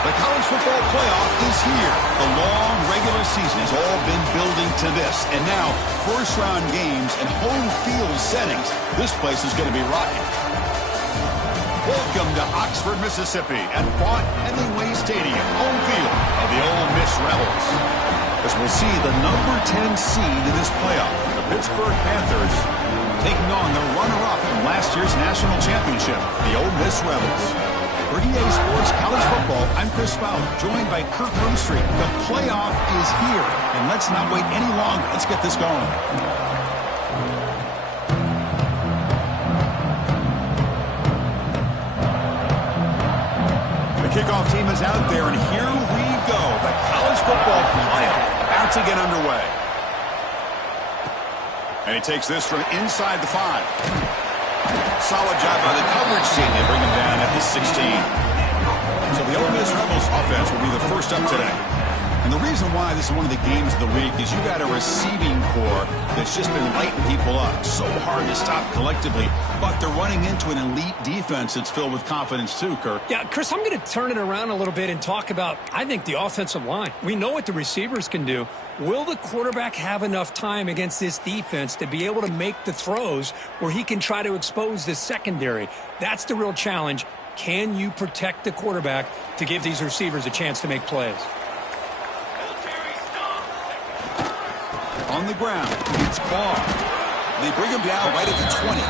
The college football playoff is here. The long regular season has all been building to this. And now, first-round games and home field settings. This place is going to be rocking. Welcome to Oxford, Mississippi at Vaught Hemingway Stadium, home field of the Ole Miss Rebels. As we'll see the number 10 seed in this playoff, the Pittsburgh Panthers, taking on the runner-up from last year's national championship, the Ole Miss Rebels. For EA Sports College Football, I'm Chris Fowler, joined by Kirk Broomstreet. The playoff is here, and let's not wait any longer. Let's get this going. The kickoff team is out there, and here we go. The college football playoff about to get underway. And he takes this from inside the 5. Solid job by the coverage team. They bring him down at the 16. So the Ole Miss Rebels offense will be the first up today. And the reason why this is one of the games of the week is you got a receiving core that's just been lighting people up. So hard to stop collectively, but they're running into an elite defense that's filled with confidence too, Kirk. Yeah, Chris, I'm going to turn it around a little bit and talk about, I think, the offensive line. We know what the receivers can do. Will the quarterback have enough time against this defense to be able to make the throws where he can try to expose the secondary? That's the real challenge. Can you protect the quarterback to give these receivers a chance to make plays? On the ground, it's Barr. They bring him down right at the 20.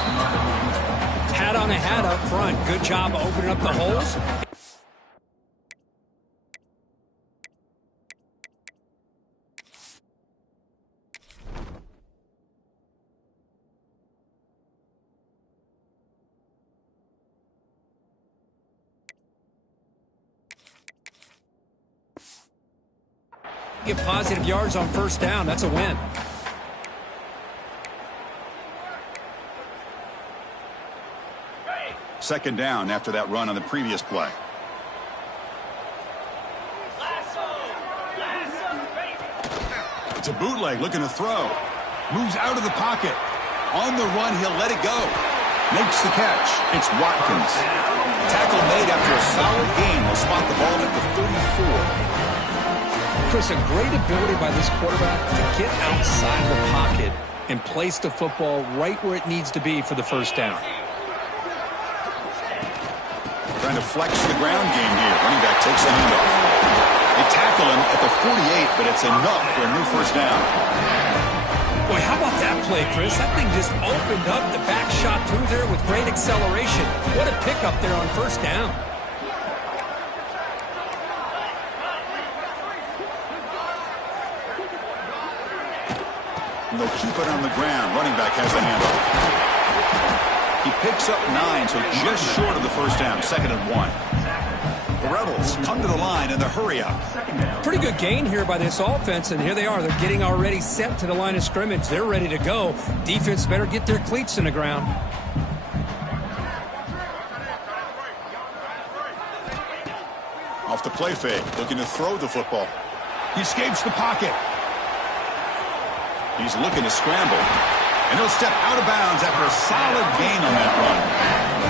Hat on a hat up front. Good job opening up the holes. Get positive yards on first down. That's a win. Second down after that run on the previous play. It's a bootleg looking to throw. Moves out of the pocket. On the run, he'll let it go. Makes the catch. It's Watkins. Tackle made after a solid gain. They'll spot the ball at the 34. Chris, a great ability by this quarterback to get outside the pocket and place the football right where it needs to be for the first down. Trying to flex the ground game here. Running back takes the handoff. They tackle him at the 48, but it's enough for a new first down. Boy, how about that play, Chris? That thing just opened up the back shot through there with great acceleration. What a pickup there on first down. They'll keep it on the ground. Running back has the handoff. He picks up 9, so just short of the first down. Second and 1. The Rebels come to the line in the hurry-up. Pretty good gain here by this offense, and here they are. They're getting already set to the line of scrimmage. They're ready to go. Defense better get their cleats in the ground. Off the play fake, looking to throw the football. He escapes the pocket. He's looking to scramble, and he'll step out of bounds after a solid gain on that run.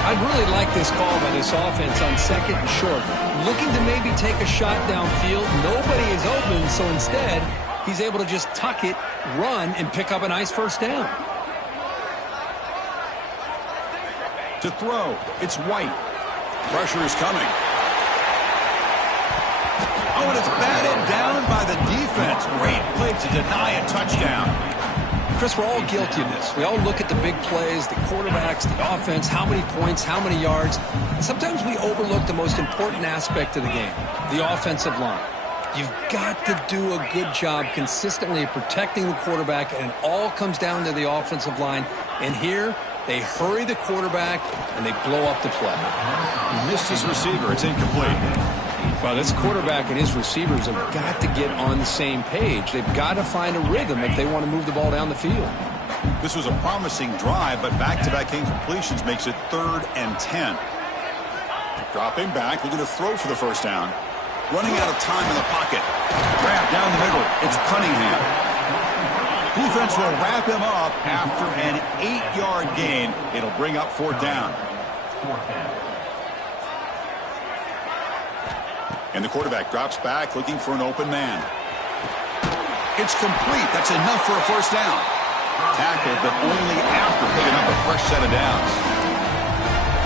I'd really like this call by this offense on second and short. Looking to maybe take a shot downfield. Nobody is open, so instead, he's able to just tuck it, run, and pick up a nice first down. To throw, it's White. Pressure is coming. Oh, and it's batted down by the defense. Great play to deny a touchdown. Chris, we're all guilty of this. We all look at the big plays, the quarterbacks, the offense, how many points, how many yards. Sometimes we overlook the most important aspect of the game, the offensive line. You've got to do a good job consistently protecting the quarterback, and it all comes down to the offensive line. And here, they hurry the quarterback, and they blow up the play. He missed his receiver. It's incomplete. Well, this quarterback and his receivers have got to get on the same page. They've got to find a rhythm if they want to move the ball down the field. This was a promising drive, but back-to-back incompletions makes it 3rd and 10. Dropping back, looking to throw for the first down. Running out of time in the pocket. Grab down the middle. It's Cunningham. Defense will wrap him up after an 8-yard gain. It'll bring up 4th down. And the quarterback drops back looking for an open man. It's complete. That's enough for a first down. Tackled, but only after picking up a fresh set of downs.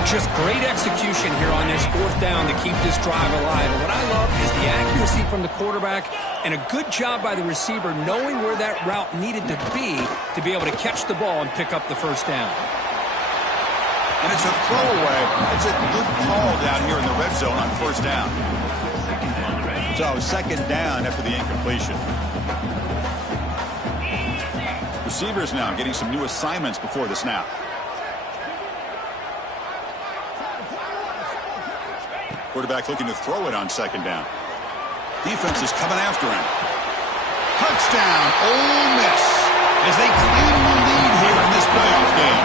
Just great execution here on this fourth down to keep this drive alive. And what I love is the accuracy from the quarterback and a good job by the receiver knowing where that route needed to be able to catch the ball and pick up the first down. And it's a throwaway. It's a good call down here in the red zone on first down. So second down after the incompletion. Receivers now getting some new assignments before the snap. Quarterback looking to throw it on second down. Defense is coming after him. Touchdown, Ole Miss, as they claim the lead here in this playoff game.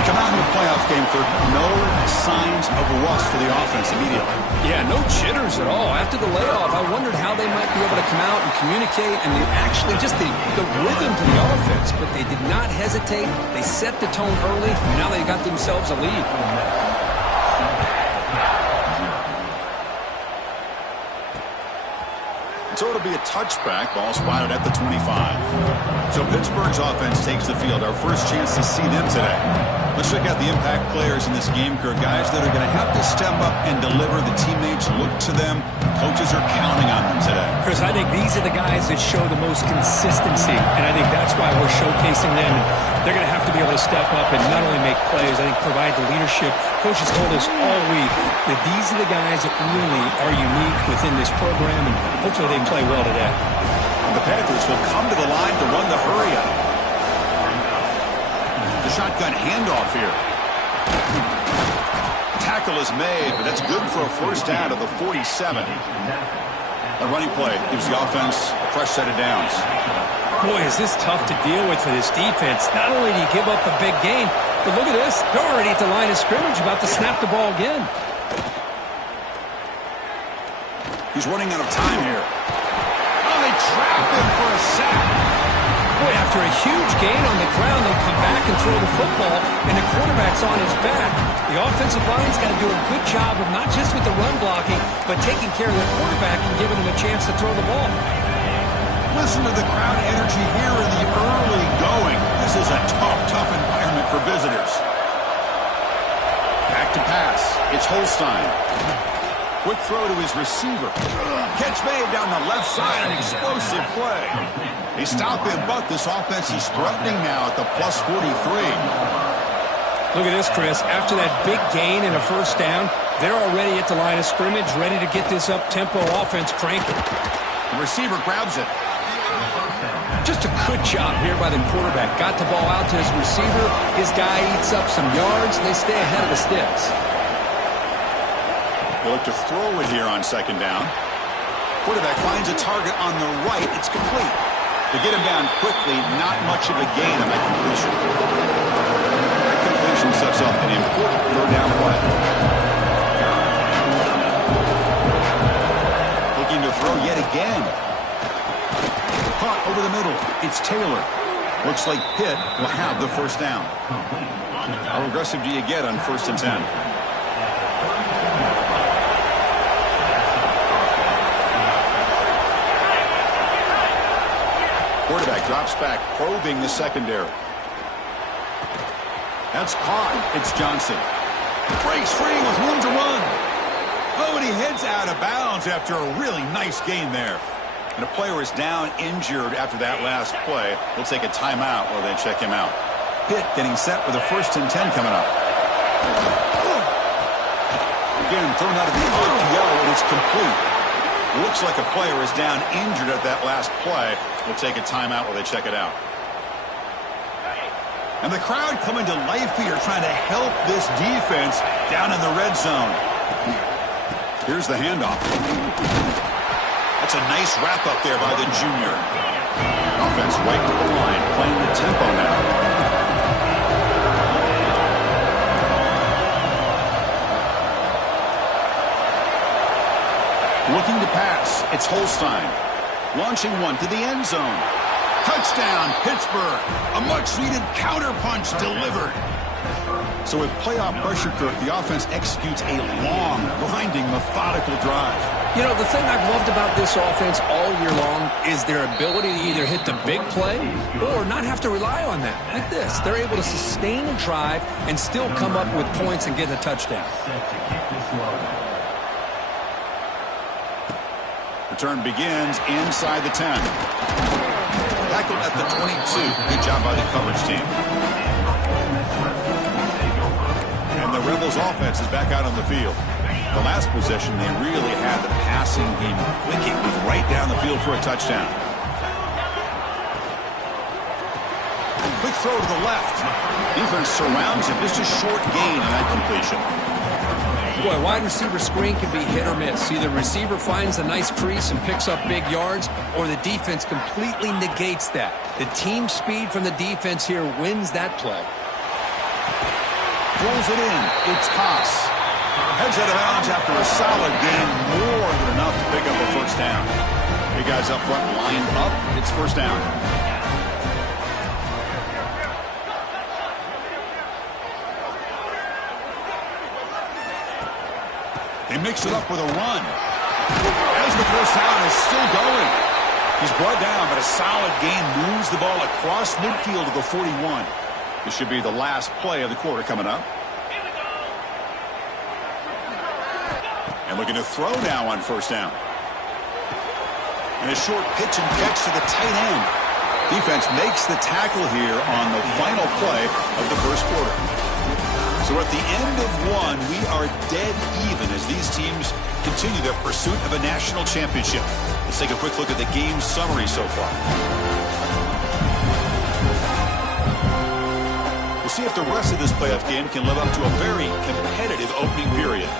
We come out in the playoff game for no signs of rust for the offense immediately. Yeah, no jitters at all. After the layoff, I wondered how they might be able to come out and communicate and actually just the rhythm to the offense. But they did not hesitate. They set the tone early. Now they got themselves a lead. So it'll be a touchback. Ball spotted at the 25. So Pittsburgh's offense takes the field. Our first chance to see them today. Let's check out the impact players in this game, Kirk. Guys that are going to have to step up and deliver. The teammates look to them. Coaches are counting on them today. Chris, I think these are the guys that show the most consistency, and I think that's why we're showcasing them. They're going to have to be able to step up and not only make plays, I think provide the leadership. Coaches told us all week that these are the guys that really are unique within this program, and hopefully they play well today. The Panthers will come to the line to run the hurry up. The shotgun handoff here. Tackle is made, but that's good for a first down at the 47. A running play gives the offense a fresh set of downs. Boy, is this tough to deal with for this defense. Not only do you give up a big gain, but look at this. They're already at the line of scrimmage, about to snap the ball again. He's running out of time here. Oh, they trap him for a sack. Boy, after a huge gain on the ground, they come back and throw the football, and the quarterback's on his back. The offensive line's got to do a good job of not just with the run blocking, but taking care of the quarterback and giving him a chance to throw the ball. Listen to the crowd energy here in the early going. This is a tough environment for visitors. Back to pass. It's Holstein. Quick throw to his receiver. Catch made down the left side. An explosive play. They stop him, but this offense is threatening now at the plus 43. Look at this, Chris. After that big gain and a first down, they're already at the line of scrimmage, ready to get this up-tempo offense cranking. The receiver grabs it. Just a good job here by the quarterback. Got the ball out to his receiver. His guy eats up some yards. They stay ahead of the sticks. They look to throw it here on second down. Quarterback finds a target on the right. It's complete. They get him down quickly. Not much of a gain on that completion. That completion sets up an important third down play. Looking to throw yet again. Caught over the middle. It's Taylor. Looks like Pitt will have the first down. How aggressive do you get on 1st and 10? Quarterback drops back, probing the secondary. That's caught. It's Johnson. Breaks free with room to run. Oh, and he heads out of bounds after a really nice gain there. And a player is down injured after that last play. We'll take a timeout while they check him out. Pitt getting set for the 1st and 10 coming up. Again, thrown out of the RPO, and it's complete. Looks like a player is down injured at that last play. We'll take a timeout while they check it out. And the crowd coming to life here, trying to help this defense down in the red zone. Here's the handoff. That's a nice wrap up there by the junior. Offense right to the line, playing the tempo now. Looking to pass. It's Holstein. Launching one to the end zone. Touchdown, Pittsburgh. A much-needed counterpunch delivered. So with playoff pressure, Kirk, the offense executes a long, grinding, methodical drive. You know, the thing I've loved about this offense all year long is their ability to either hit the big play or not have to rely on that. Like this, they're able to sustain a drive and still come up with points and get a touchdown. Return begins inside the 10. Tackled at the 22. Good job by the coverage team. And the Rebels offense is back out on the field. The last possession, they really had the passing game clicking, was right down the field for a touchdown. Quick throw to the left. Defense surrounds him. Just a short gain on that completion. Boy, wide receiver screen can be hit or miss. Either receiver finds a nice crease and picks up big yards, or the defense completely negates that. The team speed from the defense here wins that play. Throws it in. It's Haas. Heads out of bounds after a solid gain, more than enough to pick up a first down. You guys up front lined up. It's first down. They mix it up with a run. As the first down is still going. He's brought down, but a solid gain moves the ball across midfield to the 41. This should be the last play of the quarter coming up. And looking to throw now on first down. And a short pitch and catch to the tight end. Defense makes the tackle here on the final play of the first quarter. So at the end of one, we are dead even as these teams continue their pursuit of a national championship. Let's take a quick look at the game summary so far. We'll see if the rest of this playoff game can live up to a very competitive opening period.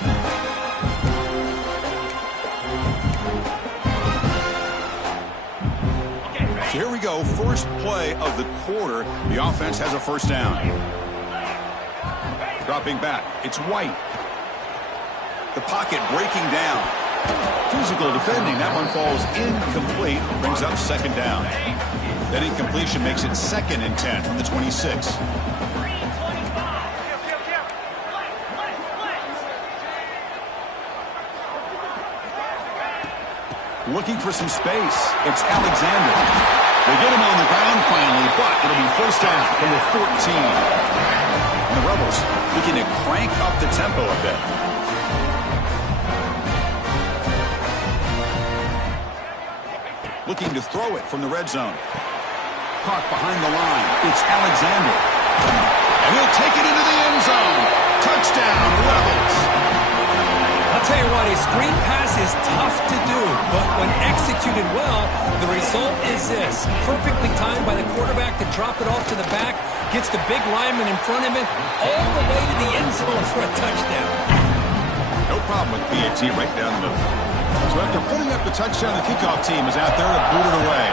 So here we go, first play of the quarter. The offense has a first down. Dropping back, it's White. The pocket breaking down. Physical defending, that one falls incomplete, brings up second down. That incompletion makes it 2nd and 10 from the 26. Looking for some space, it's Alexander. They get him on the ground finally, but it'll be first down from the 14. And the Rebels looking to crank up the tempo a bit. Looking to throw it from the red zone. Caught behind the line. It's Alexander. And he'll take it into the end zone. Touchdown, Rebels. I'll tell you what, a screen pass is tough to do, but when executed well, the result is this. Perfectly timed by the quarterback to drop it off to the back, gets the big lineman in front of him, all the way to the end zone for a touchdown. No problem with PAT right down the middle. So after putting up the touchdown, the kickoff team is out there to boot it away.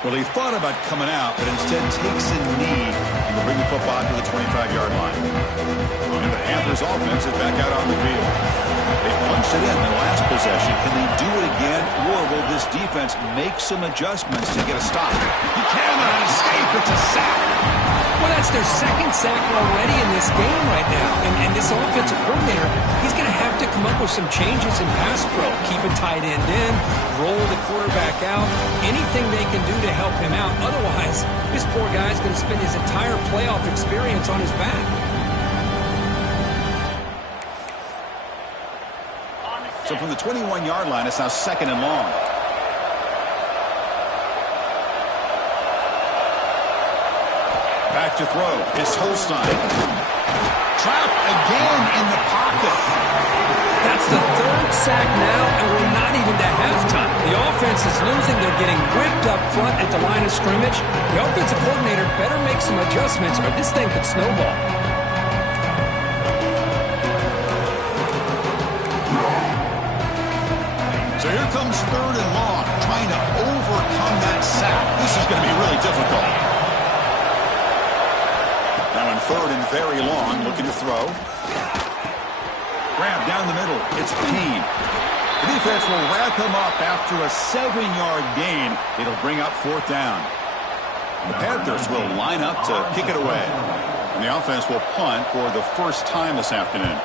Well, he thought about coming out, but instead takes a knee and will bring the football to the 25-yard line. And the Panthers offense is back out on the field. They punched it in the last possession. Can they do it again, or will this defense make some adjustments to get a stop? He cannot escape. It's a sack. Well, that's their second sack already in this game right now. And this offensive coordinator, he's going to have to come up with some changes in pass pro. Keep a tight end in, roll the quarterback out, anything they can do to help him out. Otherwise, this poor guy's going to spend his entire playoff experience on his back. So from the 21-yard line, it's now 2nd and long. Back to throw. It's Holstein. Trapped again in the pocket. That's the 3rd sack now, and we're not even to halftime. The offense is losing. They're getting whipped up front at the line of scrimmage. The offensive coordinator better make some adjustments, or this thing could snowball. So here comes 3rd and long, trying to overcome that sack. This is going to be really difficult. Now in 3rd and very long, looking to throw. Grab down the middle. It's Payne. The defense will wrap him up after a 7-yard gain. It'll bring up 4th down. The Panthers will line up to kick it away. And the offense will punt for the first time this afternoon.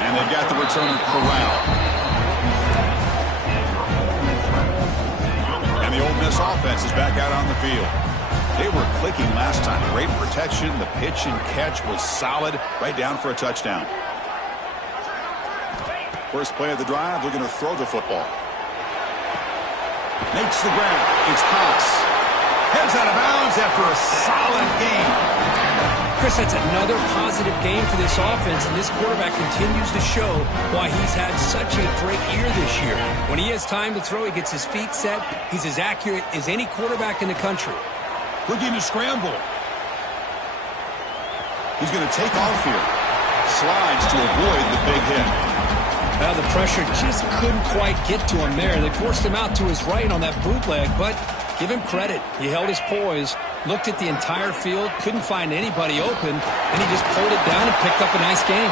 And they've got the returner corralled. And the Ole Miss offense is back out on the field. They were clicking last time. Great protection. The pitch and catch was solid. Right down for a touchdown. First play of the drive, they're going to throw the football. Makes the grab. It's Cox. Heads out of bounds after a solid game. Chris, that's another positive game for this offense, and this quarterback continues to show why he's had such a great year this year. When he has time to throw, he gets his feet set. He's as accurate as any quarterback in the country. Looking to scramble. He's going to take off here. Slides to avoid the big hit. Well, the pressure just couldn't quite get to him there. They forced him out to his right on that bootleg, but give him credit. He held his poise, looked at the entire field, couldn't find anybody open, and he just pulled it down and picked up a nice game.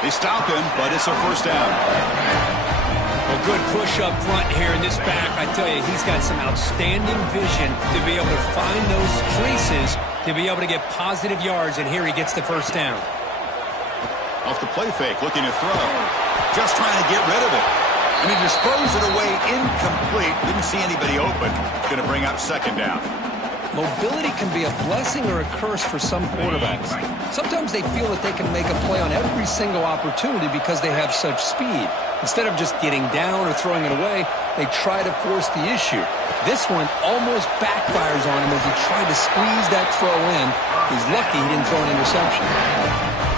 They stop him, but it's a first down. A good push up front here in this back. I tell you, he's got some outstanding vision to be able to find those creases, to be able to get positive yards, and here he gets the first down. Off the play fake, looking to throw. Just trying to get rid of it. And he disposed it away incomplete. Didn't see anybody open. Going to bring up second down. Mobility can be a blessing or a curse for some quarterbacks. Sometimes they feel that they can make a play on every single opportunity because they have such speed. Instead of just getting down or throwing it away, they try to force the issue. This one almost backfires on him as he tried to squeeze that throw in. He's lucky he didn't throw an interception.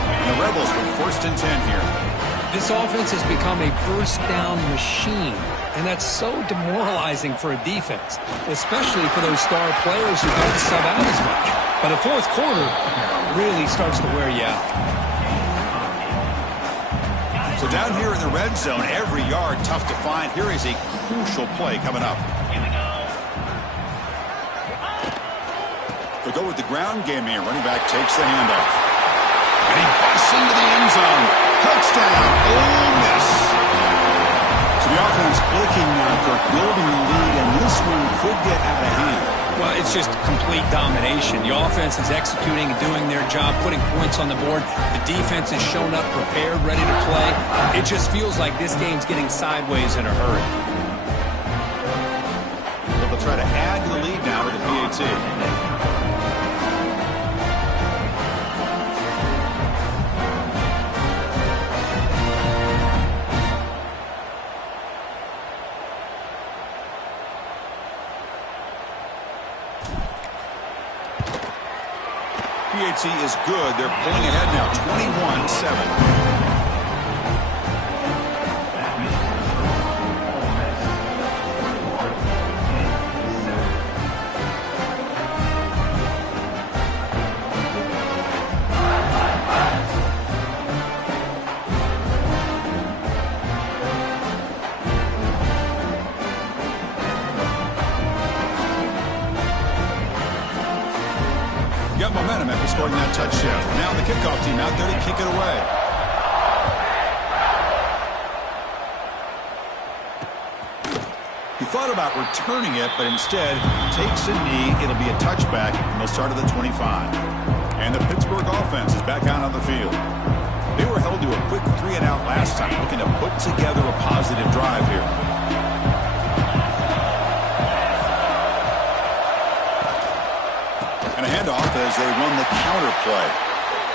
And the Rebels with first and 10 here. This offense has become a first down machine, and that's so demoralizing for a defense, especially for those star players who don't sub out as much. By the fourth quarter, really starts to wear you out. So down here in the red zone, every yard tough to find. Here is a crucial play coming up. They'll go with the ground game here. Running back takes the handoff. And he busts into the end zone. Touchdown, Ole Miss. So the offense clicking now for building the lead, and this one could get out of hand. Well, it's just complete domination. The offense is executing and doing their job, putting points on the board. The defense has shown up prepared, ready to play. It just feels like this game's getting sideways in a hurry. So they'll try to add to the lead now with the PAT. PAT is good. They're pulling ahead now, 21-7. Got momentum after scoring that touchdown. Now the kickoff team out there to kick it away. He thought about returning it, but instead takes a knee. It'll be a touchback, and they'll start at the 25. And the Pittsburgh offense is back out on the field. They were held to a quick 3-and-out last time, looking to put together a positive drive here. And a handoff as they run the counter play.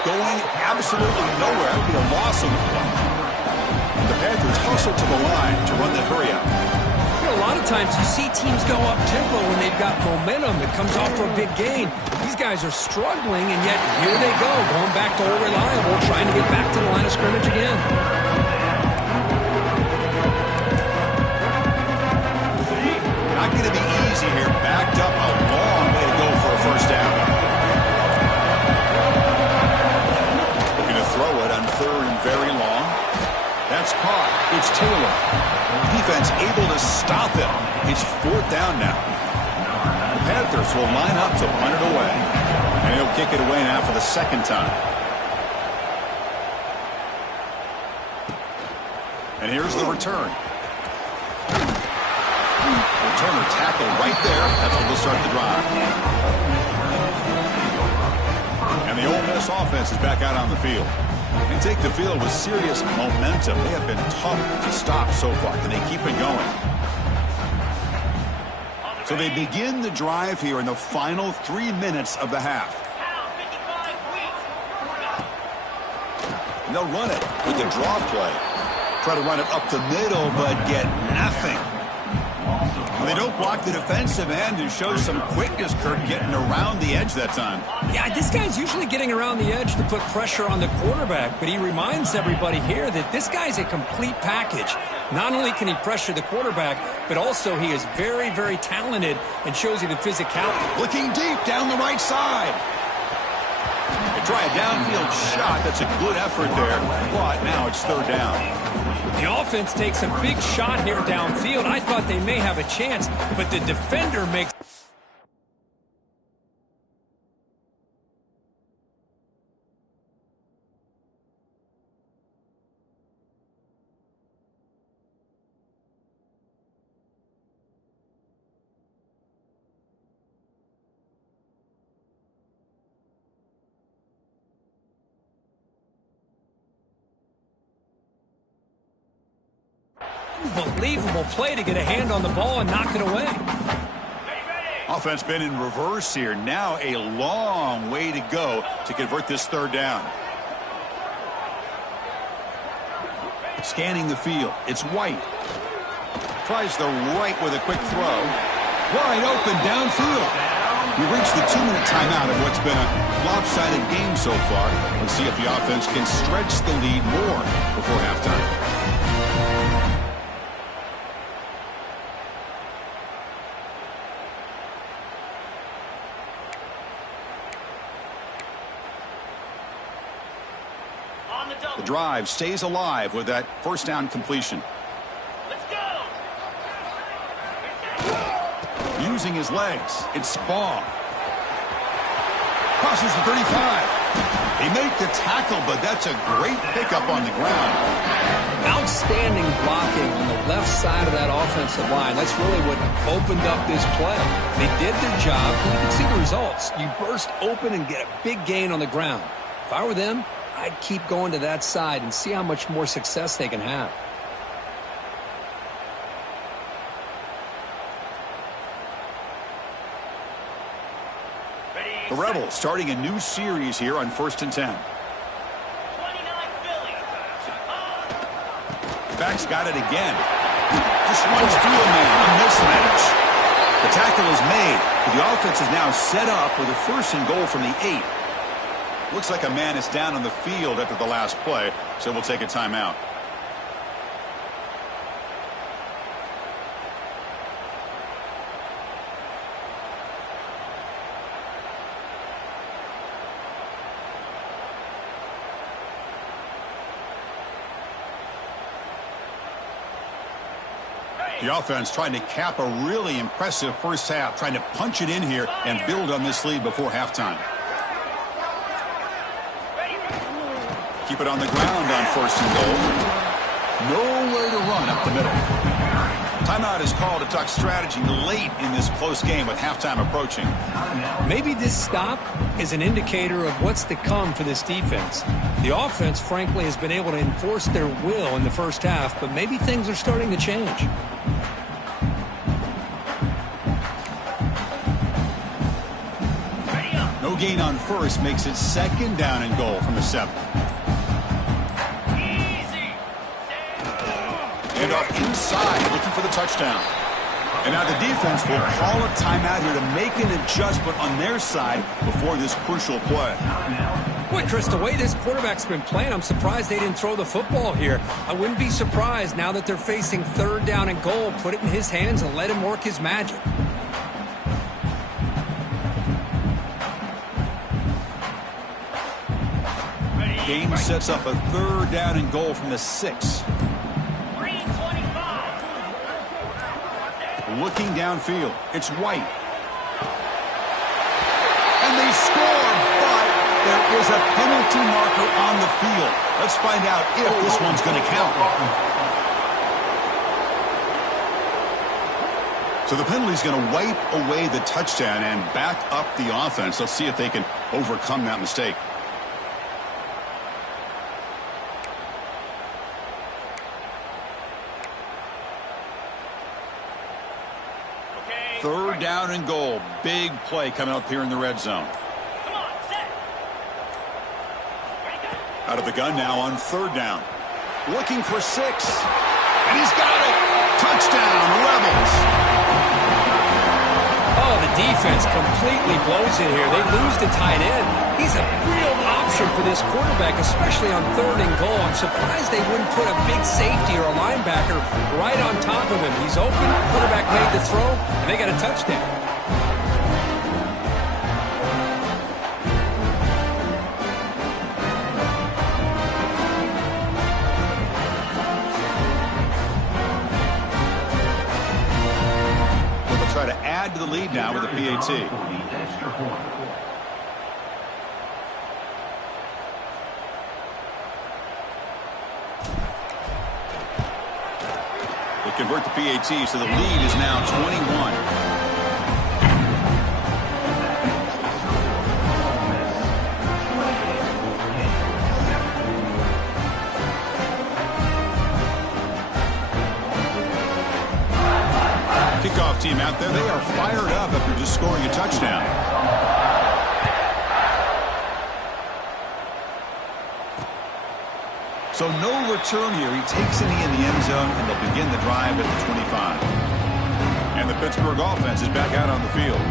Going absolutely nowhere. It would be a loss on the play. The Panthers hustle to the line to run the hurry up. You know, a lot of times you see teams go up tempo when they've got momentum that comes off for a big gain. These guys are struggling, and yet here they go, going back to old reliable, trying to get back to the line of scrimmage again. Not going to be easy here. Backed up a long way to go for a first down. Looking to throw it on third and very long. That's caught. It's Taylor. Defense able to stop him. It's fourth down now. The Panthers will line up to punt it away. And he'll kick it away now for the second time. And here's the return. Returner tackle right there. That's what will start the drive. And the Ole Miss offense is back out on the field. They take the field with serious momentum. They have been tough to stop so far. Can they keep it going? So they begin the drive here in the final 3 minutes of the half. And they'll run it with the draw play. Try to run it up the middle, but get nothing. And they don't block the defensive end and show some quickness, Kirk, getting around the edge that time. Yeah, this guy's usually getting around the edge to put pressure on the quarterback, but he reminds everybody here that this guy's a complete package. Not only can he pressure the quarterback, but also he is very, very talented and shows you the physicality. Looking deep down the right side. They try a downfield shot. That's a good effort there, but now it's third down. The offense takes a big shot here downfield. I thought they may have a chance, but the defender makes... Unbelievable play to get a hand on the ball and knock it away. Offense been in reverse here. Now a long way to go to convert this third down. Scanning the field. It's White. Tries the right with a quick throw. Wide open downfield. We've reached the 2-minute timeout of what's been a lopsided game so far. Let's see if the offense can stretch the lead more before halftime. The drive stays alive with that first down completion. Let's go. Using his legs, it's Spall. Crosses the 35. They make the tackle, but that's a great pickup on the ground. Outstanding blocking on the left side of that offensive line. That's really what opened up this play. They did their job. You can see the results. You burst open and get a big gain on the ground. If I were them, I'd keep going to that side and see how much more success they can have. The Rebels starting a new series here on 1st and 10. 29 Philly. Back's got it again. Just runs through a man. A mismatch. The tackle is made. But the offense is now set up with a 1st and goal from the 8. Looks like a man is down on the field after the last play, so we'll take a timeout. The offense trying to cap a really impressive first half, trying to punch it in here and build on this lead before halftime. Keep it on the ground on 1st and goal. Nowhere to run up the middle. Timeout is called to talk strategy late in this close game with halftime approaching. Maybe this stop is an indicator of what's to come for this defense. The offense, frankly, has been able to enforce their will in the first half, but maybe things are starting to change. No gain on 1st makes it 2nd down and goal from the 7. And off inside, looking for the touchdown. And now the defense will call a timeout here to make an adjustment on their side before this crucial play. Boy, Chris, the way this quarterback's been playing, I'm surprised they didn't throw the football here. I wouldn't be surprised now that they're facing 3rd down and goal. Put it in his hands and let him work his magic. Game sets up a 3rd down and goal from the 6. Looking downfield, it's White. And they score, but there is a penalty marker on the field. Let's find out if this one's going to count. So the penalty is going to wipe away the touchdown and back up the offense. Let's see if they can overcome that mistake. Third down and goal. Big play coming up here in the red zone. Out of the gun now on third down. Looking for 6. And he's got it. Touchdown, Rebels. Oh, the defense completely blows it here. They lose the tight end. He's a real option for this quarterback, especially on third and goal. I'm surprised they wouldn't put a big safety or a linebacker right on top of him. He's open, quarterback made the throw, and they got a touchdown. Try to add to the lead now with a PAT. They convert the PAT, so the lead is now 21. Kickoff team out there. They are fired up after just scoring a touchdown. So no return here. He takes it in the end zone, and they'll begin the drive at the 25. And the Pittsburgh offense is back out on the field.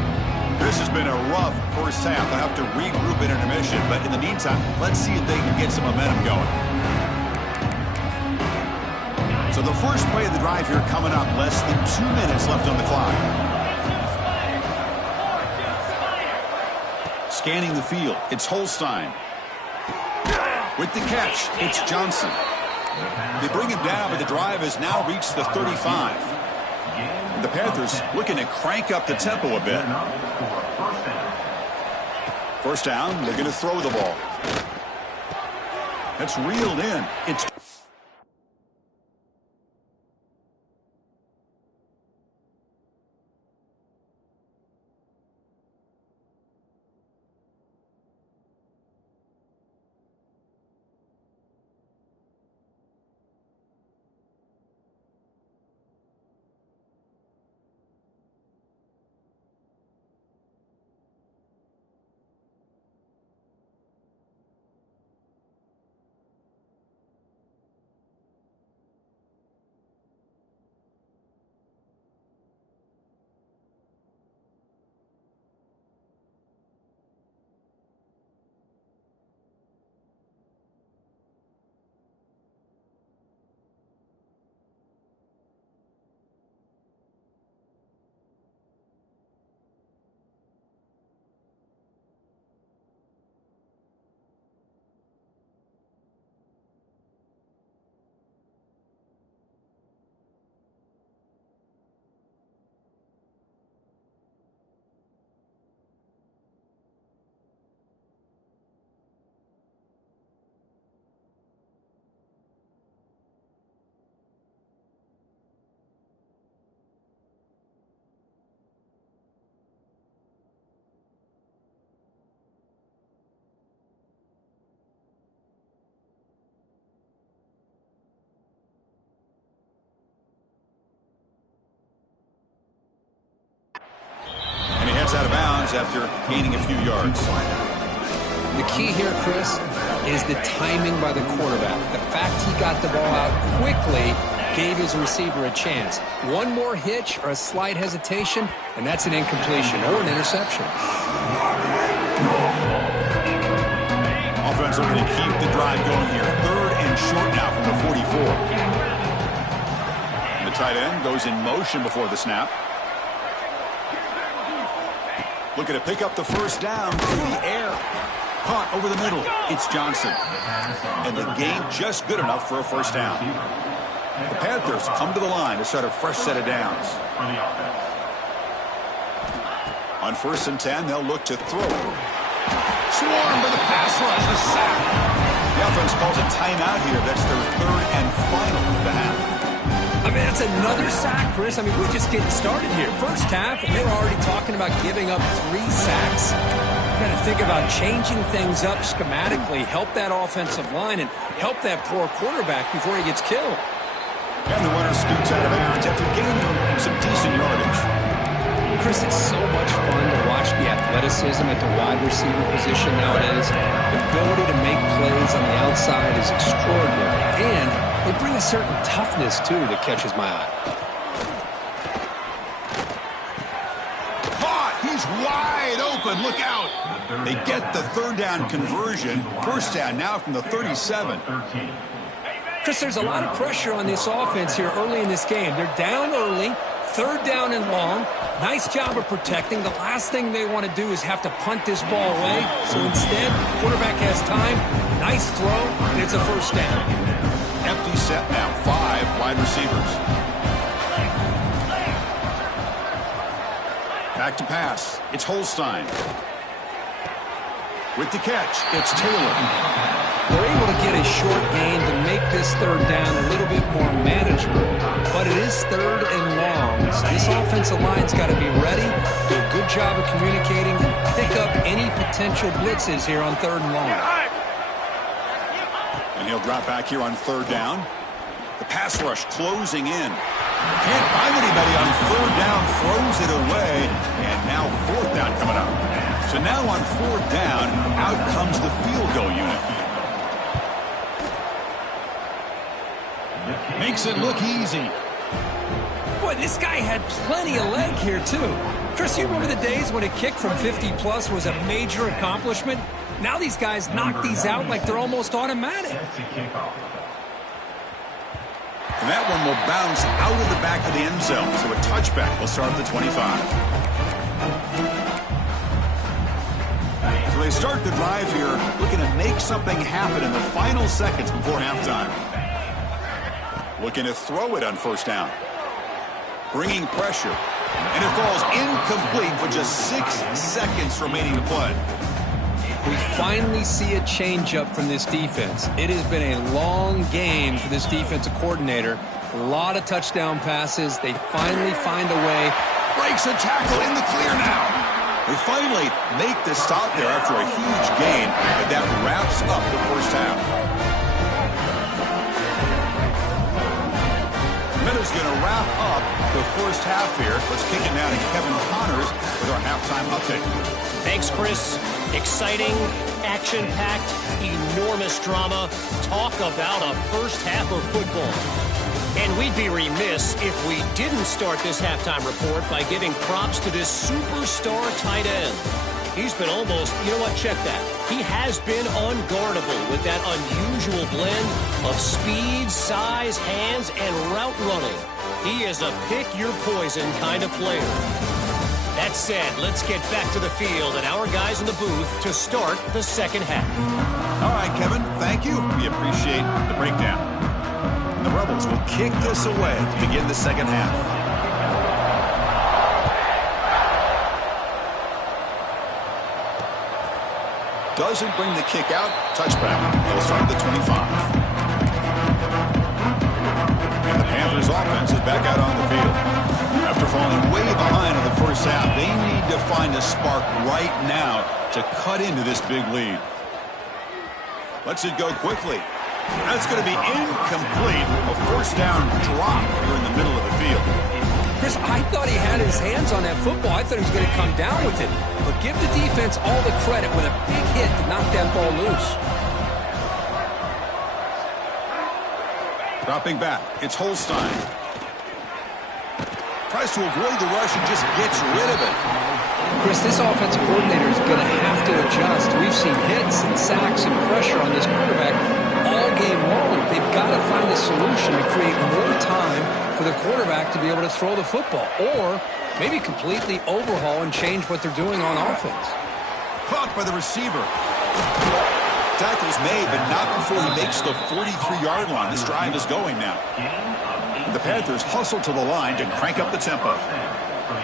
This has been a rough first half. They'll have to regroup at intermission, but in the meantime, let's see if they can get some momentum going. So the first play of the drive here coming up. Less than 2 minutes left on the clock. Scanning the field, it's Holstein. With the catch, it's Johnson. They bring him down, but the drive has now reached the 35. The Panthers looking to crank up the tempo a bit. First down, they're going to throw the ball. That's reeled in. It's out of bounds after gaining a few yards. The key here, Chris, is the timing by the quarterback. The fact he got the ball out quickly gave his receiver a chance. One more hitch or a slight hesitation, and that's an incompletion or an interception. Offense looking to keep the drive going here. Third and short now from the 44. The tight end goes in motion before the snap. Looking to pick up the first down through the air. Caught over the middle. It's Johnson. And the gain just good enough for a first down. The Panthers come to the line to start a fresh set of downs. On 1st and 10, they'll look to throw. Swarmed by the pass rush. The sack. The offense calls a timeout here. That's their third and final of the half. I'm mean, that's another sack, Chris. I mean, we're just getting started here. First half, and they're already talking about giving up 3 sacks. Got to think about changing things up schematically, help that offensive line, and help that poor quarterback before he gets killed. And the runner scoots out of bounds after gaining some decent yardage. Chris, it's so much fun to watch the athleticism at the wide receiver position nowadays. The ability to make plays on the outside is extraordinary, and they bring a certain toughness, too, that catches my eye. Caught! He's wide open. Look out! They get the third down conversion. First down now from the 37. Chris, there's a lot of pressure on this offense here early in this game. They're down early, third down and long. Nice job of protecting. The last thing they want to do is have to punt this ball away. So instead, quarterback has time. Nice throw, and it's a first down. Empty set now, 5 wide receivers. Back to pass. It's Holstein. With the catch, it's Taylor. They're able to get a short gain to make this third down a little bit more manageable. But it is third and long, so this offensive line's got to be ready, do a good job of communicating, pick up any potential blitzes here on third and long. And he'll drop back here on third down. The pass rush closing in. Can't find anybody on third down, throws it away, and now fourth down coming up. So now on fourth down, out comes the field goal unit. Makes it look easy. Boy, this guy had plenty of leg here, too. Chris, you remember the days when a kick from 50-plus was a major accomplishment? Now these guys knock these out like they're almost automatic. And that one will bounce out of the back of the end zone. So a touchback will start at the 25. So they start the drive here, looking to make something happen in the final seconds before halftime. Looking to throw it on first down. Bringing pressure. And it falls incomplete with just 6 seconds remaining to play. We finally see a changeup from this defense. It has been a long game for this defensive coordinator. A lot of touchdown passes. They finally find a way. Breaks a tackle in the clear now. They finally make the stop there after a huge gain, but that wraps up the first half. Minutes going to wrap up the first half here. Let's kick it now to Kevin Connors with our halftime update. Thanks, Chris. Exciting, action-packed, enormous drama. Talk about a first half of football. And we'd be remiss if we didn't start this halftime report by giving props to this superstar tight end. He's been almost, you know what, check that. He has been unguardable with that unusual blend of speed, size, hands, and route running. He is a pick-your-poison kind of player. That said, let's get back to the field and our guys in the booth to start the second half. All right, Kevin, thank you. We appreciate the breakdown. The Rebels will kick this away to begin the second half. Doesn't bring the kick out. Touchback. They'll start at the 25. And the Panthers offense is back out on the field. After falling way behind in the first half, they need to find a spark right now to cut into this big lead. Lets it go quickly. That's going to be incomplete. A first down drop here in the middle of the field. Chris, I thought he had his hands on that football. I thought he was going to come down with it. But give the defense all the credit with a big hit to knock that ball loose. Dropping back, it's Holstein. Tries to avoid the rush and just gets rid of it. Chris, this offensive coordinator is going to have to adjust. We've seen hits and sacks and pressure on this quarterback all game long. They've got to find a solution to create more time for the quarterback to be able to throw the football, or maybe completely overhaul and change what they're doing on offense. Caught by the receiver. Tackle's made, but not before he makes the 43-yard line. This drive is going now. The Panthers hustle to the line to crank up the tempo.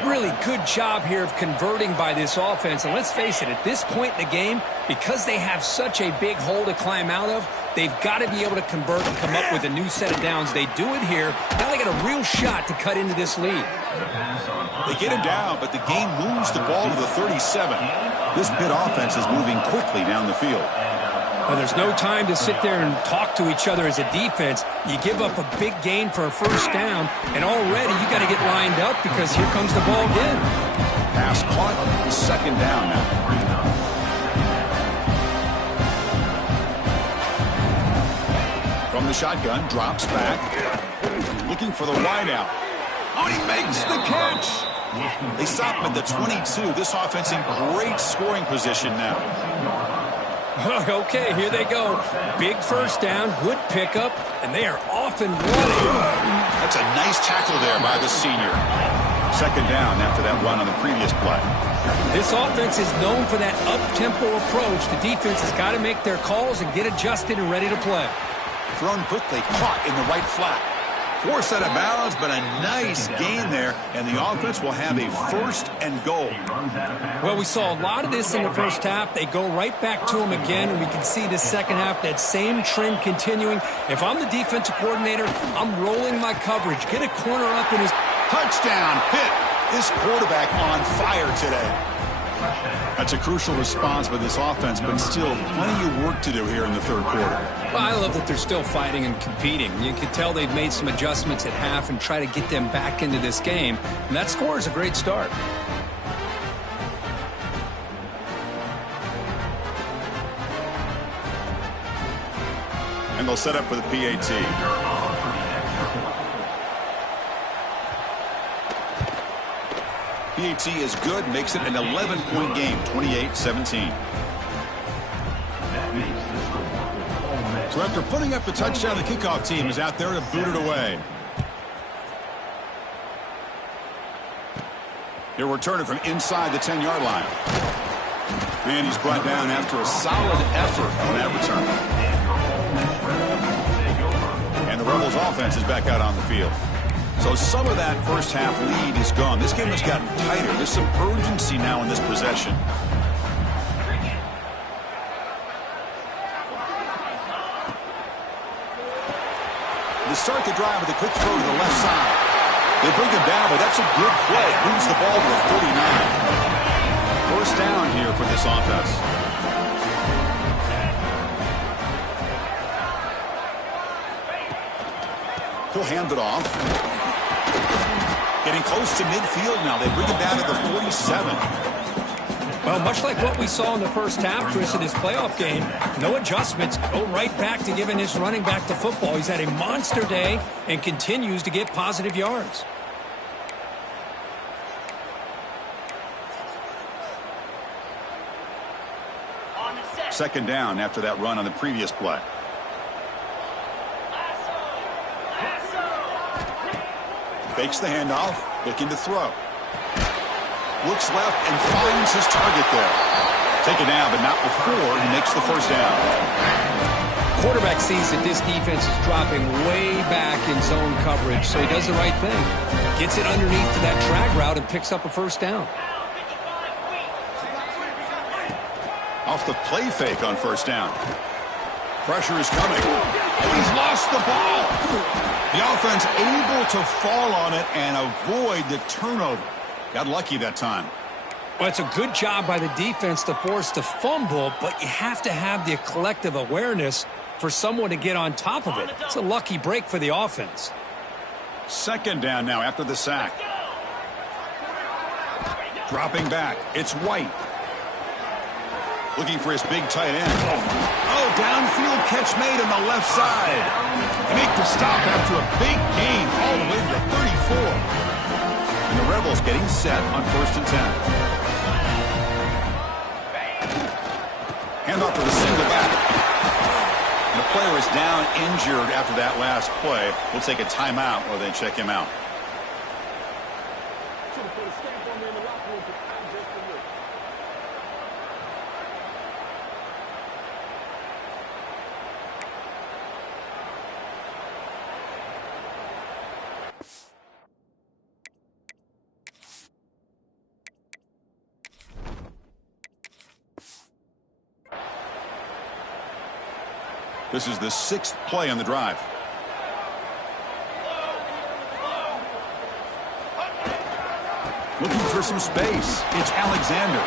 Really good job here of converting by this offense. And let's face it, at this point in the game, because they have such a big hole to climb out of, they've got to be able to convert and come up with a new set of downs. They do it here. Now they got got a real shot to cut into this lead. They get him down, but the game moves the ball to the 37. This Pitt offense is moving quickly down the field. Well, there's no time to sit there and talk to each other as a defense. You give up a big gain for a first down, and already you got to get lined up because here comes the ball again. Pass caught, second down now. From the shotgun, drops back. Looking for the wideout. Oh, he makes the catch. They stop him at the 22. This offense in great scoring position now. Okay, here they go. Big first down, good pickup, and they are off and running. That's a nice tackle there by the senior. Second down after that run on the previous play. This offense is known for that up-tempo approach. The defense has got to make their calls and get adjusted and ready to play. Thrown quickly, caught in the right flat. Forced out of bounds, but a nice gain there, and the offense will have a first and goal. Well, we saw a lot of this in the first half. They go right back to him again, and we can see the second half, that same trend continuing. If I'm the defensive coordinator, I'm rolling my coverage. Get a corner up in his... Touchdown, Pitt. This quarterback on fire today. That's a crucial response by this offense, but still plenty of work to do here in the third quarter. Well, I love that they're still fighting and competing. You can tell they've made some adjustments at half and try to get them back into this game. And that score is a great start. And they'll set up for the PAT. PAT is good, makes it an 11-point game, 28-17. So after putting up the touchdown, the kickoff team is out there to boot it away. He'll return it from inside the 10-yard line. And he's brought down after a solid effort on that return. And the Rebels offense is back out on the field. So some of that first half lead is gone. This game has gotten tighter. There's some urgency now in this possession. They start the drive with a quick throw to the left side. They bring him down, but that's a good play. Moves the ball to the 39. First down here for this offense. He'll hand it off. Getting close to midfield now. They bring him down to the 47. Well, much like what we saw in the first half, Chris, of this playoff game, no adjustments. Go right back to giving his running back the football. He's had a monster day and continues to get positive yards. Second down after that run on the previous play. Fakes the handoff, looking to throw. Looks left and finds his target there. Take it down, but not before he makes the first down. Quarterback sees that this defense is dropping way back in zone coverage, so he does the right thing. Gets it underneath to that drag route and picks up a first down. Off the play fake on first down. Pressure is coming. Oh, he's lost the ball. The offense able to fall on it and avoid the turnover. Got lucky that time. Well, it's a good job by the defense to force the fumble, but you have to have the collective awareness for someone to get on top of it. It's a lucky break for the offense. Second down now after the sack. Dropping back. It's White. Looking for his big tight end. Oh, downfield catch made on the left side. They make the stop after a big gain all the way to the 34. And the Rebels getting set on 1st and 10. Hand off to the single back. And the player is down injured after that last play. We'll take a timeout while they check him out. This is the 6th play on the drive. Looking for some space. It's Alexander.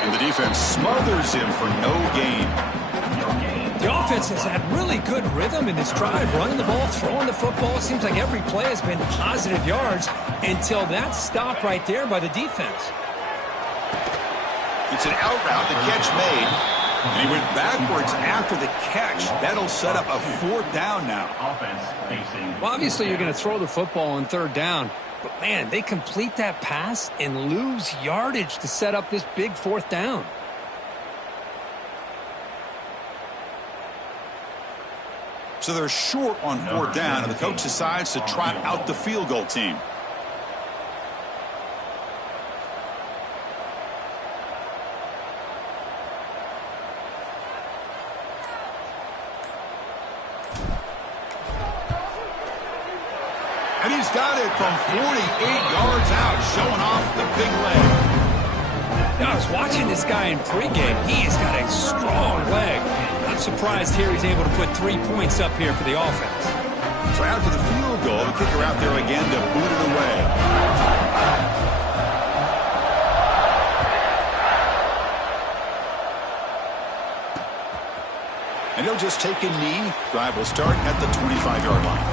And the defense smothers him for no gain. The offense has had really good rhythm in this drive, running the ball, throwing the football. It seems like every play has been positive yards until that stop right there by the defense. It's an out route, the catch made. And he went backwards after the catch. That'll set up a 4th down now. Well, obviously you're going to throw the football on 3rd down. But, man, they complete that pass and lose yardage to set up this big 4th down. So they're short on 4th down, and the coach decides to trot out the field goal team. And he's got it from 48 yards out, showing off the big leg. Now, I was watching this guy in pregame. He's got a strong leg. Not surprised here he's able to put 3 points up here for the offense. So after the field goal, the kicker out there again to boot it away. And he'll just take a knee. Drive will start at the 25-yard line.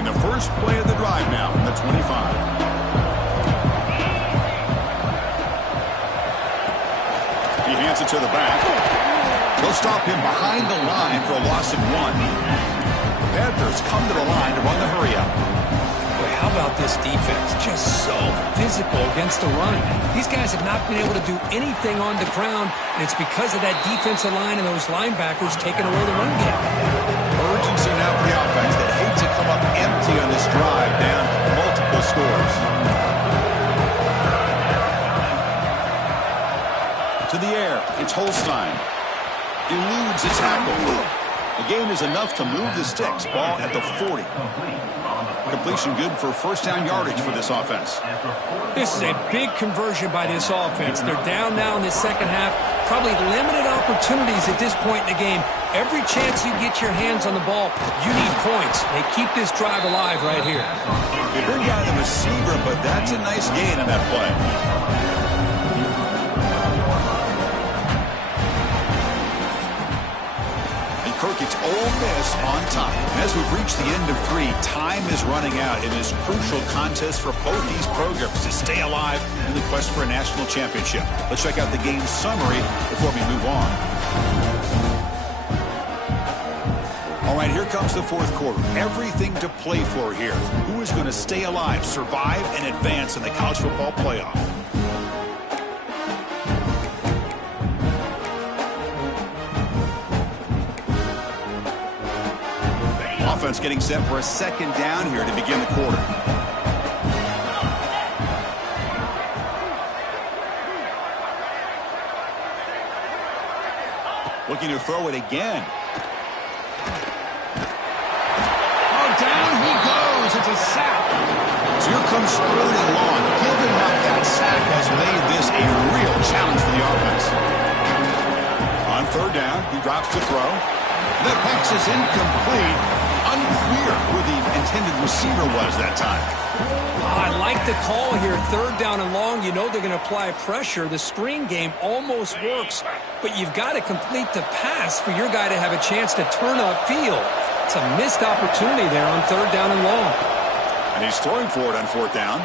In the first play of the drive now from the 25. He hands it to the back. They'll stop him behind the line for a loss of 1. The Panthers come to the line to run the hurry-up. Boy, how about this defense? Just so physical against the run. These guys have not been able to do anything on the ground, and it's because of that defensive line and those linebackers taking away the run game. Urgency now for the offense that hates to come up empty on this drive, down multiple scores. To the air, it's Holstein. Eludes a tackle. The gain is enough to move the sticks. Ball at the 40. Completion good for 1st down yardage for this offense. This is a big conversion by this offense. They're down now in the second half. Probably limited opportunities at this point in the game. Every chance you get your hands on the ball, you need points. They keep this drive alive right here. They bring down the receiver, but that's a nice gain in that play. Kirk, it's Ole Miss on top. And as we've reached the end of 3, time is running out in this crucial contest for both these programs to stay alive in the quest for a national championship. Let's check out the game summary before we move on. All right, here comes the 4th quarter. Everything to play for here. Who is going to stay alive, survive, and advance in the college football playoff? Offense getting set for a 2nd down here to begin the quarter. Looking to throw it again. Oh, down he goes. It's a sack. So here comes Sterling Long. Giving up that sack has made this a real challenge for the offense. On 3rd down, he drops to throw. The pass is incomplete. Unclear who the intended receiver was that time. I like the call here. 3rd down and long. You know they're going to apply pressure. The screen game almost works, but you've got to complete the pass for your guy to have a chance to turn upfield. It's a missed opportunity there on 3rd down and long. And he's throwing for it on 4th down.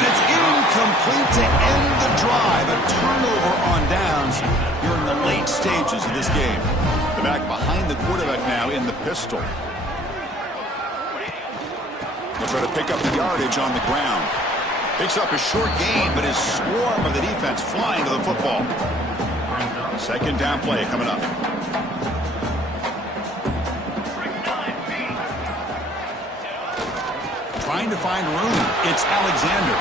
And it's incomplete to end the drive. A turnover on downs here in the late stages of this game. The back behind the quarterback now in the pistol. He'll try to pick up the yardage on the ground. Picks up a short gain, but his swarm of the defense flying to the football. 2nd down play coming up. Trying to find room. It's Alexander.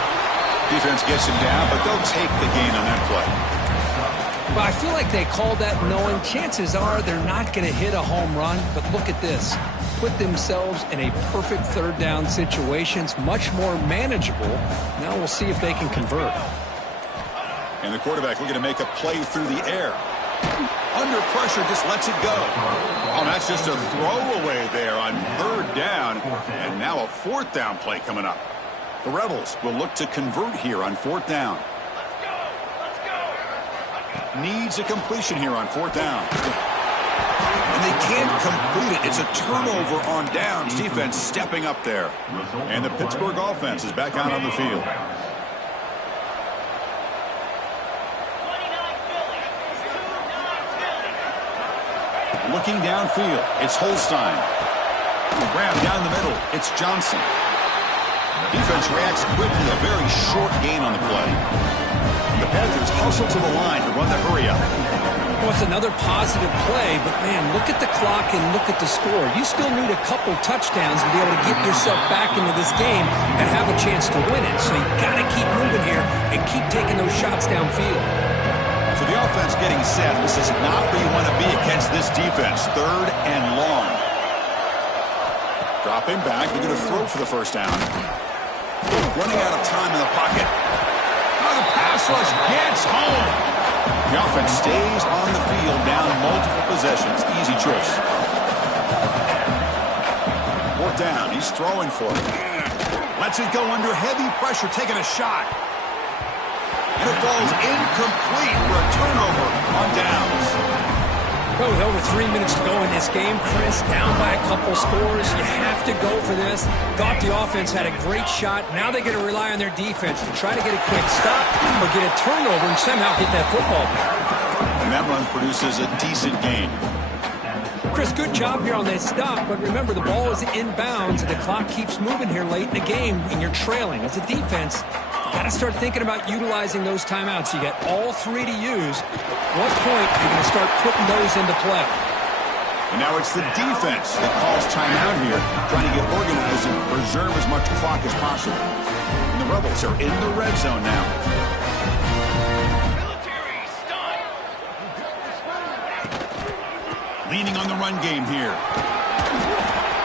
Defense gets him down, but they'll take the gain on that play. But I feel like they called that knowing chances are they're not going to hit a home run. But look at this. Put themselves in a perfect 3rd down situation. It's much more manageable. Now we'll see if they can convert. And the quarterback looking to make a play through the air. Under pressure, just lets it go. Oh, that's just a throwaway there on 3rd down. And now a 4th down play coming up. The Rebels will look to convert here on 4th down. Needs a completion here on 4th down. And they can't complete it. It's a turnover on downs. Defense stepping up there. And the Pittsburgh offense is back out on the field. Looking downfield, it's Holstein. Grab down the middle, it's Johnson. Defense reacts quickly, a very short gain on the play. The Panthers hustle to the line to run the hurry up. Well, it's another positive play, but man, look at the clock and look at the score. You still need a couple touchdowns to be able to get yourself back into this game and have a chance to win it. So you got to keep moving here and keep taking those shots downfield. So the offense getting set. This is not where you want to be against this defense. 3rd and long. Dropping back. They're going to throw for the 1st down. Running out of time in the pocket. Oh, the pass rush gets home. The offense stays on the field down multiple possessions. Easy choice. 4th down. He's throwing for it. Lets it go under heavy pressure, taking a shot. And it falls incomplete for a turnover on downs. Oh, with over 3 minutes to go in this game, Chris, down by a couple scores. You have to go for this. Thought the offense had a great shot. Now they're going to rely on their defense to try to get a quick stop or get a turnover and somehow get that football back. And that run produces a decent gain. Chris, good job here on that stop, but remember, the ball is inbounds, and the clock keeps moving here late in the game, and you're trailing. As a defense, you got to start thinking about utilizing those timeouts. You got all 3 to use. At what point are you going to start putting those into play? And now it's the defense that calls timeout here, trying to get organized and preserve as much clock as possible. And the Rebels are in the red zone now. Leaning on the run game here.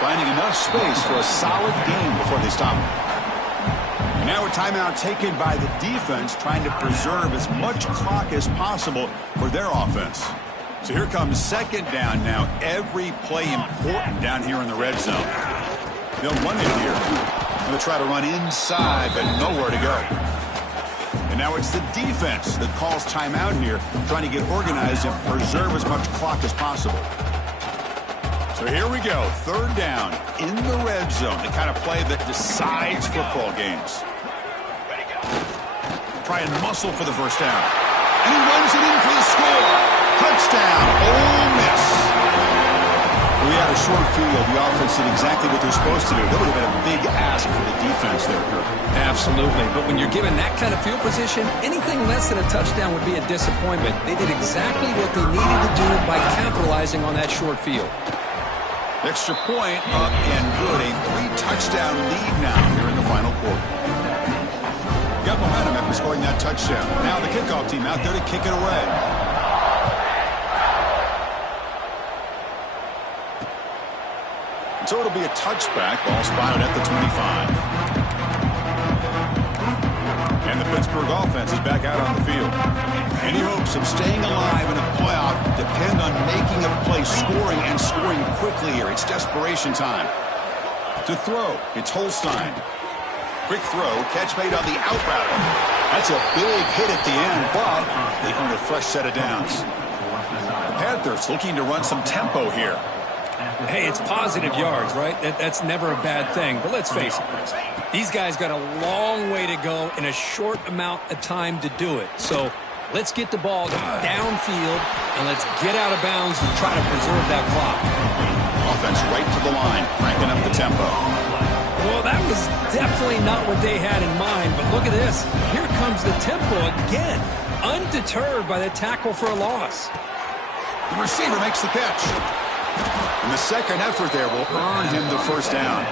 Finding enough space for a solid gain before they stop him. And now a timeout taken by the defense, trying to preserve as much clock as possible for their offense. So here comes 2nd down now. Every play important down here in the red zone. They'll run it here. They'll try to run inside, but nowhere to go. And now it's the defense that calls timeout here, trying to get organized and preserve as much clock as possible. So here we go, 3rd down in the red zone, the kind of play that decides football games. Try and muscle for the 1st down. And he runs it in for the score. Touchdown, Ole Miss. We had a short field. The offense did exactly what they're supposed to do. That would have been a big ask for the defense there, Kirk. Absolutely. But when you're given that kind of field position, anything less than a touchdown would be a disappointment. They did exactly what they needed to do by capitalizing on that short field. Extra point up and good. A 3-touchdown lead now here in the final quarter. Got momentum after scoring that touchdown. Now the kickoff team out there to kick it away. So it'll be a touchback. Ball spotted at the 25. And the Pittsburgh offense is back out on the field. Any hopes of staying alive in a playoff depend on making a play, scoring, and scoring quickly here. It's desperation time. To throw, it's Holstein. Quick throw, catch made on the out route. That's a big hit at the end, but they earn a fresh set of downs. The Panthers looking to run some tempo here. Hey, it's positive yards, right? That's never a bad thing. But let's face it, these guys got a long way to go in a short amount of time to do it. So let's get the ball downfield, and let's get out of bounds and try to preserve that clock. Offense right to the line, cranking up the tempo. Well, that was definitely not what they had in mind, but look at this. Here comes the tempo again, undeterred by the tackle for a loss. The receiver makes the catch. And the second effort there will earn him the 1st down.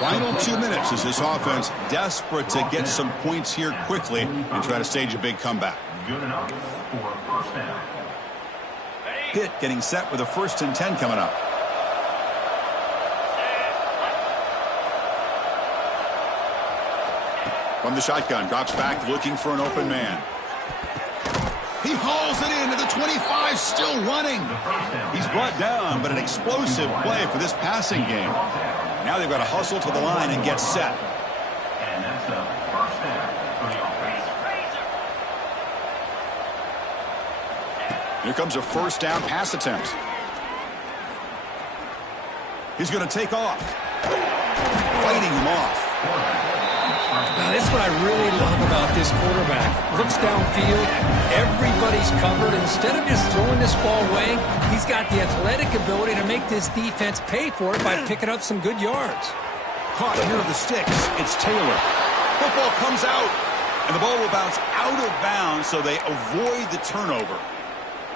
Final 2 minutes as this offense desperate to get some points here quickly and try to stage a big comeback. Good enough for a 1st down. Pitt getting set with a 1st and 10 coming up. From the shotgun, drops back looking for an open man. He hauls it into the 25, still running. He's brought down, but an explosive play for this passing game. Now they've got to hustle to the line and get set. And that's a first down for the offense. Here comes a first down pass attempt. He's going to take off. Fighting him off. Now, this is what I really love about this quarterback. Looks downfield, everybody's covered. Instead of just throwing this ball away, he's got the athletic ability to make this defense pay for it by picking up some good yards. Caught near the sticks. It's Taylor. Football comes out, and the ball will bounce out of bounds, so they avoid the turnover.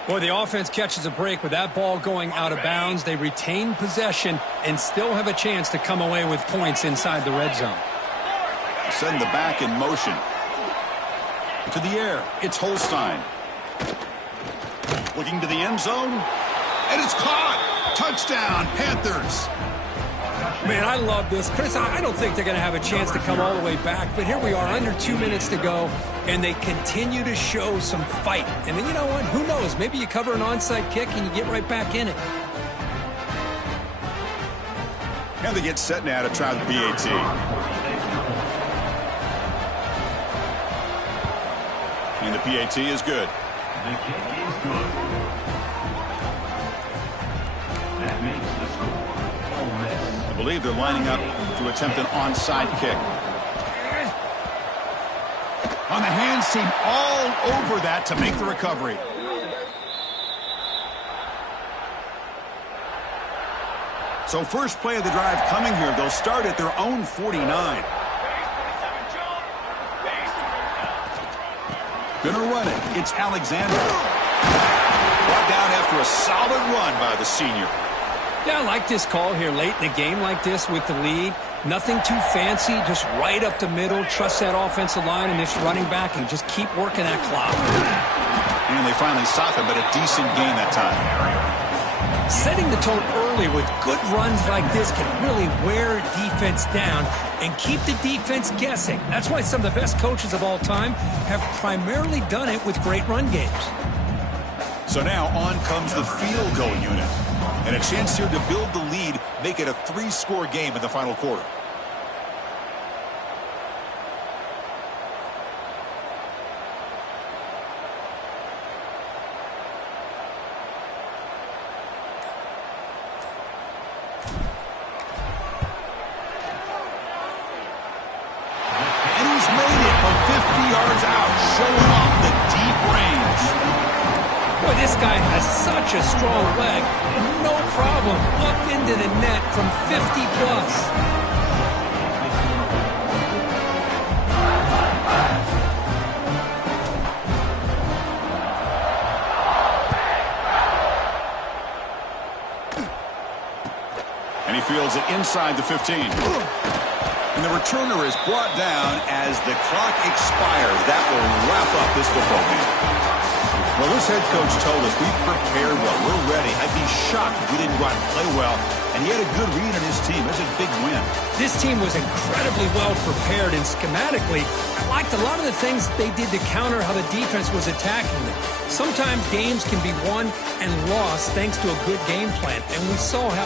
Boy, the offense catches a break with that ball going out of bounds. They retain possession and still have a chance to come away with points inside the red zone. Send the back in motion. To the air. It's Holstein. Looking to the end zone. And it's caught. Touchdown, Panthers. Man, I love this. Chris, I don't think they're going to have a chance to come all the way back. But here we are, under 2 minutes to go. And they continue to show some fight. And then you know what? Who knows? Maybe you cover an onside kick and you get right back in it. And they get set now to try the PAT. And the PAT is good. The kick is good. That makes the score Ole Miss. I believe they're lining up to attempt an onside kick. On the hands team, all over that to make the recovery. So first play of the drive coming here. They'll start at their own 49. Gonna run it. It's Alexander. Brought down after a solid run by the senior. Yeah, I like this call here late in the game like this with the lead. Nothing too fancy, just right up the middle. Trust that offensive line and this running back and just keep working that clock. And they finally stop him, but a decent gain that time. Setting the tone early with good runs like this can really wear a defense down and keep the defense guessing. That's why some of the best coaches of all time have primarily done it with great run games. So now on comes the field goal unit. And a chance here to build the lead, make it a 3-score game in the final quarter. And he's made it from 50 yards out, showing off the deep range. Boy, this guy has such a strong leg. No problem. Up into the net from 50 plus. And he fields it inside the 15. And the returner is brought down as the clock expires. That will wrap up this football game. Well, this head coach told us we've prepared well. We're ready. I'd be shocked if we didn't go out and play well. And he had a good read on his team. That's a big win. This team was incredibly well prepared, and schematically, I liked a lot of the things they did to counter how the defense was attacking them. Sometimes games can be won and lost thanks to a good game plan, and we saw how